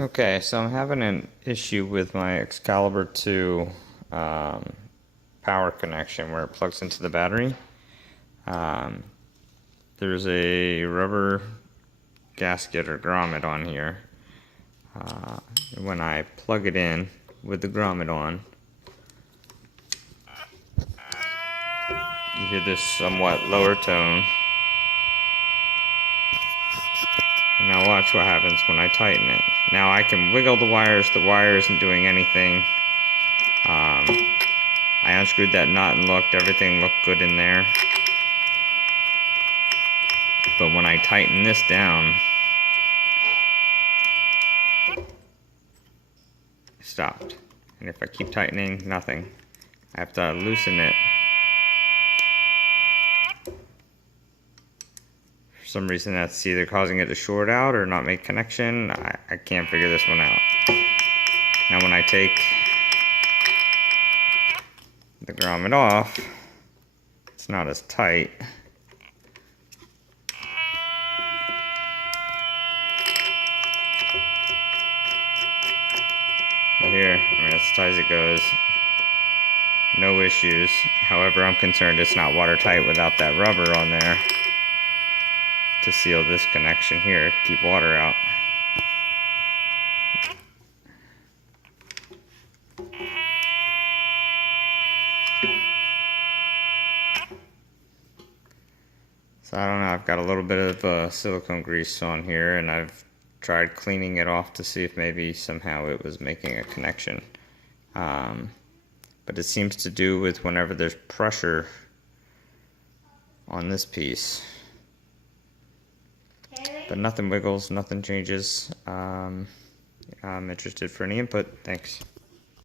Okay, so I'm having an issue with my Excalibur 2 power connection where it plugs into the battery. Um, there's a rubber gasket or grommet on here. When I plug it in with the grommet on, you hear this somewhat lower tone. And now watch what happens when I tighten it. Now I can wiggle the wire isn't doing anything. I unscrewed that nut and looked, everything looked good in there. But when I tighten this down, it stopped. And if I keep tightening, nothing. I have to loosen it. For some reason that's either causing it to short out or not make connection. I can't figure this one out. Now when I take the grommet off, it's not as tight. But here, I mean, that's as tight as it goes. No issues. However, I'm concerned it's not watertight without that rubber on there to seal this connection here, keep water out. So I don't know, I've got a little bit of silicone grease on here, and I've tried cleaning it off to see if maybe somehow it was making a connection. But it seems to do with whenever there's pressure on this piece. But nothing wiggles, nothing changes. I'm interested for any input. Thanks.